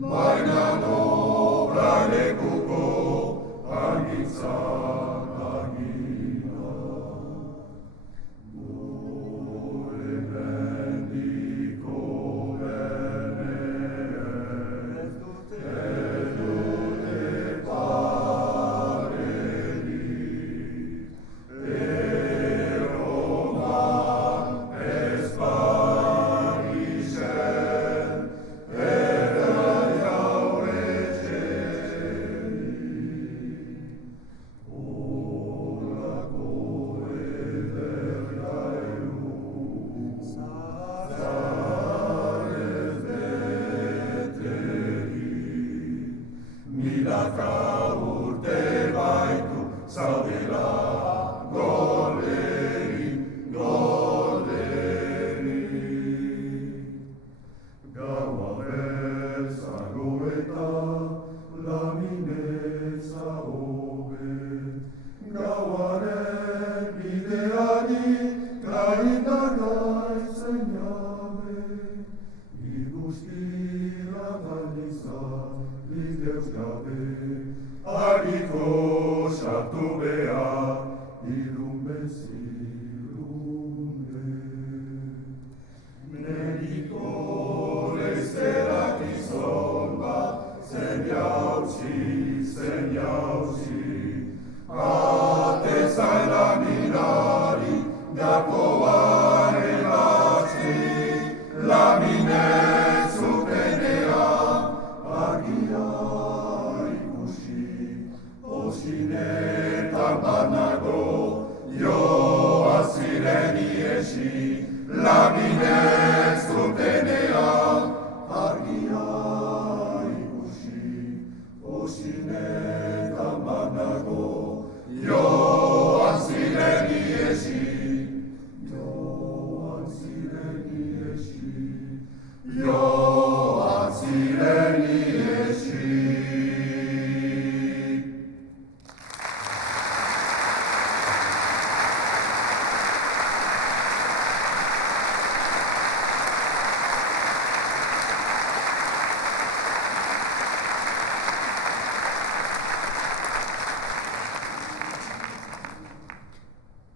Mainan obra lekuko argitzak agina. Gure mendiko benean ez dute parerik. Erroman ez Parisen milaka urte baitu zaudela golderi, golderi. Gaua beltzago eta laminetza hobe, gauaren bideari gaindar gaitzen jabe, iguzkira galdizan Deus gabe, argiko sartu behar, ilunbez ilunbe. Mediko leizterak izan bat, zen jautzi,